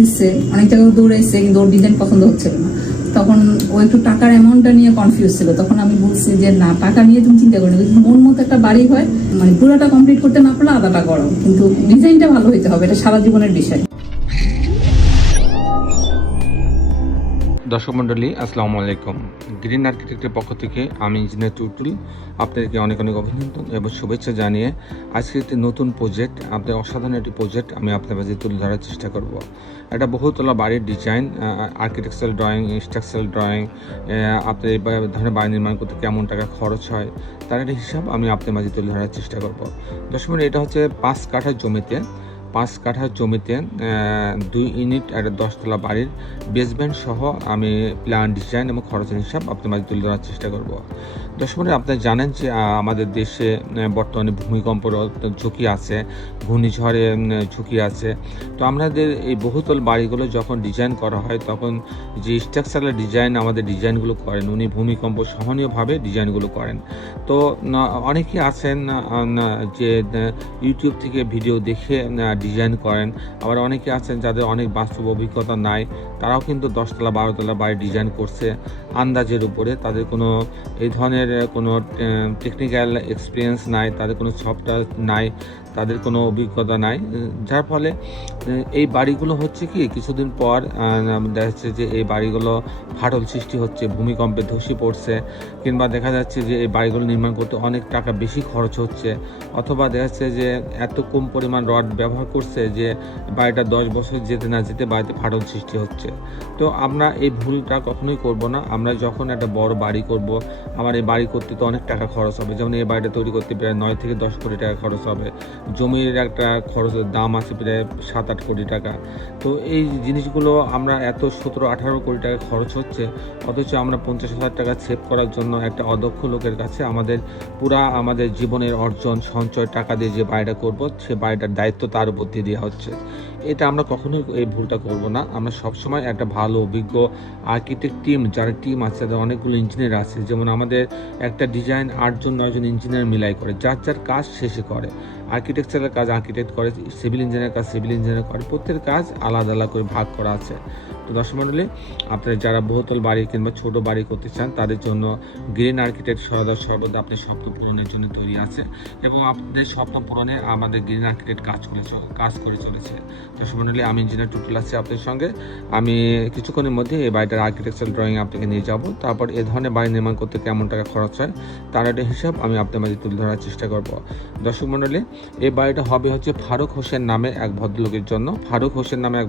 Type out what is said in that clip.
দিচ্ছে, অনেক জায়গায় দৌড়াইছে, কিন্তু ওর ডিজাইন পছন্দ হচ্ছিল না। তখন ও একটু টাকার অ্যামাউন্টটা নিয়ে কনফিউজ ছিল। তখন আমি বলছি যে না, টাকা নিয়ে তুমি চিন্তা করো না, যদি মন মতো একটা বাড়ি হয়, মানে পুরোটা কমপ্লিট করতে না পারলে আদাটা করো, কিন্তু ডিজাইনটা ভালো হইতে হবে, এটা সারা জীবনের বিষয়। দর্শক মণ্ডলী, আসসালামু আলাইকুম। গ্রিন আর্কিটেক্টের পক্ষ থেকে আমি ইঞ্জিনিয়ার টুটুল আপনাদেরকে অনেক অনেক অভিনন্দন এবং শুভেচ্ছা জানিয়ে আজকে একটি নতুন প্রজেক্ট, আপনাদের অসাধারণ একটি প্রজেক্ট আমি আপনার মাঝে তুলে ধরার চেষ্টা করব। একটা বহুতলা বাড়ির design, architectural drawing, structural drawing, আপনার এই ধরনের বাড়ি নির্মাণ করতে কেমন টাকা খরচ হয় তার একটা হিসাব আমি আপনার মাঝে তুলে ধরার চেষ্টা করব। দর্শক মণ্ডলী, এটা হচ্ছে 5 কাঠা জমিতে 5 কাঠা জমিতে 2 ইউনিট একটা 10 তলা বাড়ির বেসমেন্ট সহ আমি প্ল্যান, ডিজাইন এবং খরচের হিসাব আপনার মাঝে তুলে ধরার চেষ্টা করব। দর্শক বন্ধুরা, আপনারা জানেন যে আমাদের দেশে বর্তমানে ভূমিকম্পর ঝুঁকি আছে, ঘূর্ণিঝড়ে ঝুঁকি আছে। তো আমাদের এই বহুতল বাড়িগুলো যখন ডিজাইন করা হয়, তখন যে স্ট্রাকচারাল ডিজাইন আমাদের ডিজাইনগুলো করেন, উনি ভূমিকম্প সহনীয়ভাবে ডিজাইনগুলো করেন। তো অনেকেই আছেন যে ইউটিউব থেকে ভিডিও দেখে ডিজাইন করেন, আবার অনেকে আছেন যাদের অনেক বাস্তব অভিজ্ঞতা নাই, তারাও কিন্তু 10 তলা 12 তলা বাড়ি ডিজাইন করছে আন্দাজের উপরে। তাদের কোনো এই ধরনের কোনো টেকনিক্যাল এক্সপিরিয়েন্স নাই, তাদের কোনো সফটওয়্যার নাই, তাদের কোনো অভিজ্ঞতা নাই, যার ফলে এই বাড়িগুলো হচ্ছে কি কিছুদিন পর দেখা যাচ্ছে যে এই বাড়িগুলো ফাটল সৃষ্টি হচ্ছে, ভূমিকম্পে ধসে পড়ছে, কিংবা দেখা যাচ্ছে যে এই বাড়িগুলো নির্মাণ করতে অনেক টাকা বেশি খরচ হচ্ছে, অথবা দেখা যাচ্ছে যে এত কম পরিমাণ রড ব্যবহার করছে যে বাড়িটা 10 বছর যেতে না যেতে বাড়িতে ফাটল সৃষ্টি হচ্ছে। তো আমরা এই ভুলটা কখনোই করব না। আমরা যখন একটা বড় বাড়ি করব, আমার এই বাড়ি করতে তো অনেক টাকা খরচ হবে, যেমন এই বাড়িটা তৈরি করতে প্রায় 9 থেকে 10 কোটি টাকা খরচ হবে, জমির একটা খরচের দাম আছে প্রায় 7-8 কোটি টাকা। তো এই জিনিসগুলো আমরা এত 17-18 কোটি টাকা খরচ হচ্ছে, অথচ আমরা 50,000 টাকা সেভ করার জন্য একটা অদক্ষ লোকের কাছে আমাদের জীবনের অর্জন সঞ্চয় টাকা দিয়ে যে বাড়িটা করব, সে বাড়িটার দায়িত্ব তার উপর দিয়ে দেওয়া হচ্ছে। এটা আমরা কখনোই এই ভুলটা করব না। আমরা সবসময় একটা ভালো অভিজ্ঞ আর্কিটেক্ট টিম, যারা টিম আছে, তাদের অনেকগুলো ইঞ্জিনিয়ার আছে, যেমন আমাদের একটা ডিজাইন 8 জন 9 জন ইঞ্জিনিয়ার মিলাই করে, যার যার কাজ শেষে করে। আর্কিটেকচারের কাজ আর্কিটেক্ট করে, সিভিল ইঞ্জিনিয়ার কাজ সিভিল ইঞ্জিনিয়ার করে, প্রত্যেকের কাজ আলাদা আলাদা করে ভাগ করা আছে। তো দর্শক মণ্ডলী, আপনারা যারা বহুতল বাড়ি কিংবা ছোট বাড়ি করতে চান, তাদের জন্য গ্রিন আর্কিটেক্ট সর্বদা আপনার স্বপ্ন পূরণের জন্য তৈরি আছে, এবং আপনাদের স্বপ্ন পূরণে আমাদের গ্রিন আর্কিটেক্ট কাজ করে চলেছে। দর্শক মণ্ডলী, আমি ইঞ্জিনিয়ার টুটুল আছি আপনাদের সঙ্গে। আমি কিছুক্ষণের মধ্যে এই বাড়িটার আর্কিটেকচারাল ড্রয়িং আপনাকে নিয়ে যাব, তারপর এ ধরনের বাড়ি নির্মাণ করতে কেমন টাকা খরচ হয় তার একটা হিসাব আমি আপনার মাঝে তুলে ধরার চেষ্টা করব। দর্শক মণ্ডলী, এই বাড়িটা হবে হচ্ছে ফারুক হোসেন নামে এক ভদ্রলোকের জন্য। ফারুক হোসেন নামে এক